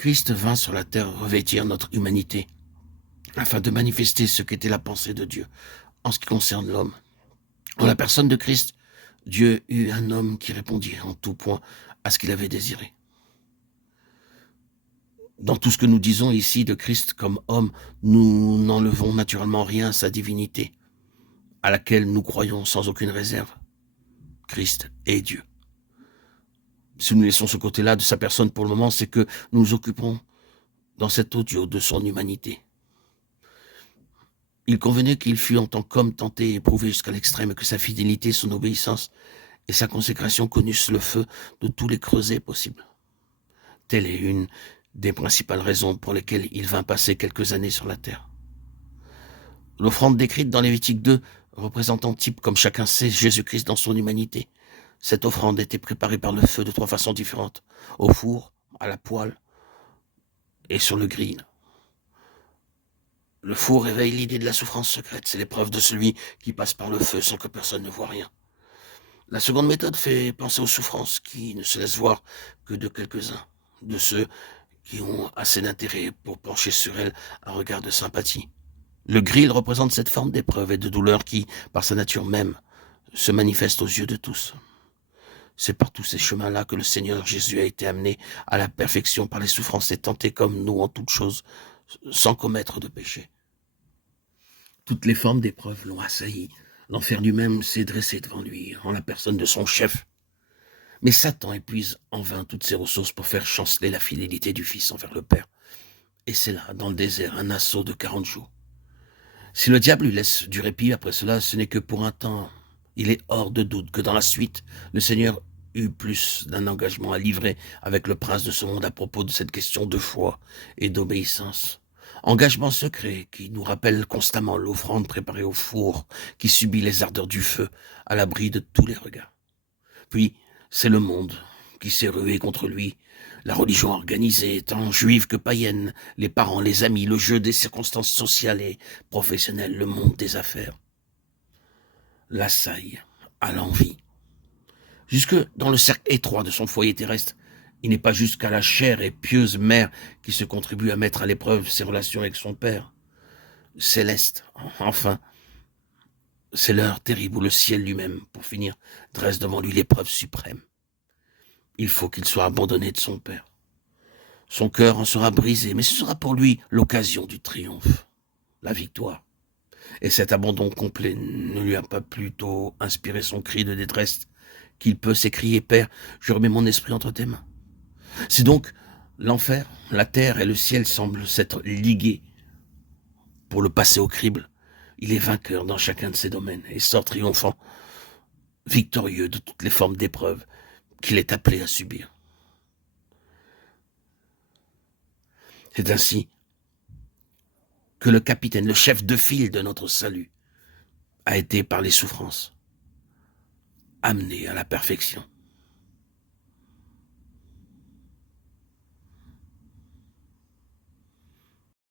Christ vint sur la terre revêtir notre humanité, afin de manifester ce qu'était la pensée de Dieu en ce qui concerne l'homme. En la personne de Christ, Dieu eut un homme qui répondit en tout point à ce qu'il avait désiré. Dans tout ce que nous disons ici de Christ comme homme, nous n'enlevons naturellement rien à sa divinité, à laquelle nous croyons sans aucune réserve. Christ est Dieu. Si nous laissons ce côté-là de sa personne pour le moment, c'est que nous nous occupons dans cet audio de son humanité. Il convenait qu'il fût en tant qu'homme tenté et éprouvé jusqu'à l'extrême, que sa fidélité, son obéissance et sa consécration connussent le feu de tous les creusets possibles. Telle est une des principales raisons pour lesquelles il vint passer quelques années sur la terre. L'offrande décrite dans Lévitique 2 représente en type, comme chacun sait, Jésus-Christ dans son humanité. Cette offrande était préparée par le feu de 3 façons différentes, au four, à la poêle et sur le grill. Le four réveille l'idée de la souffrance secrète, c'est l'épreuve de celui qui passe par le feu sans que personne ne voit rien. La seconde méthode fait penser aux souffrances qui ne se laissent voir que de quelques-uns, de ceux qui ont assez d'intérêt pour pencher sur elles un regard de sympathie. Le grill représente cette forme d'épreuve et de douleur qui, par sa nature même, se manifeste aux yeux de tous. C'est par tous ces chemins-là que le Seigneur Jésus a été amené à la perfection par les souffrances et tenté comme nous en toutes choses, sans commettre de péché. Toutes les formes d'épreuve l'ont assailli. L'enfer lui-même s'est dressé devant lui, en la personne de son chef. Mais Satan épuise en vain toutes ses ressources pour faire chanceler la fidélité du Fils envers le Père. Et c'est là, dans le désert, un assaut de 40 jours. Si le diable lui laisse du répit après cela, ce n'est que pour un temps. Il est hors de doute que dans la suite, le Seigneur eut plus d'un engagement à livrer avec le prince de ce monde à propos de cette question de foi et d'obéissance. Engagement secret qui nous rappelle constamment l'offrande préparée au four, qui subit les ardeurs du feu, à l'abri de tous les regards. Puis, c'est le monde qui s'est rué contre lui, la religion organisée, tant juive que païenne, les parents, les amis, le jeu des circonstances sociales et professionnelles, le monde des affaires. L'assaille à l'envie. Jusque dans le cercle étroit de son foyer terrestre, il n'est pas jusqu'à la chère et pieuse mère qui se contribue à mettre à l'épreuve ses relations avec son père. Céleste, enfin, c'est l'heure terrible où le ciel lui-même, pour finir, dresse devant lui l'épreuve suprême. Il faut qu'il soit abandonné de son père. Son cœur en sera brisé, mais ce sera pour lui l'occasion du triomphe, la victoire. Et cet abandon complet ne lui a pas plutôt inspiré son cri de détresse qu'il peut s'écrier « Père, je remets mon esprit entre tes mains ». C'est donc l'enfer, la terre et le ciel semblent s'être ligués pour le passer au crible. Il est vainqueur dans chacun de ces domaines et sort triomphant, victorieux de toutes les formes d'épreuves qu'il est appelé à subir. C'est ainsi que le capitaine, le chef de file de notre salut, a été par les souffrances amené à la perfection.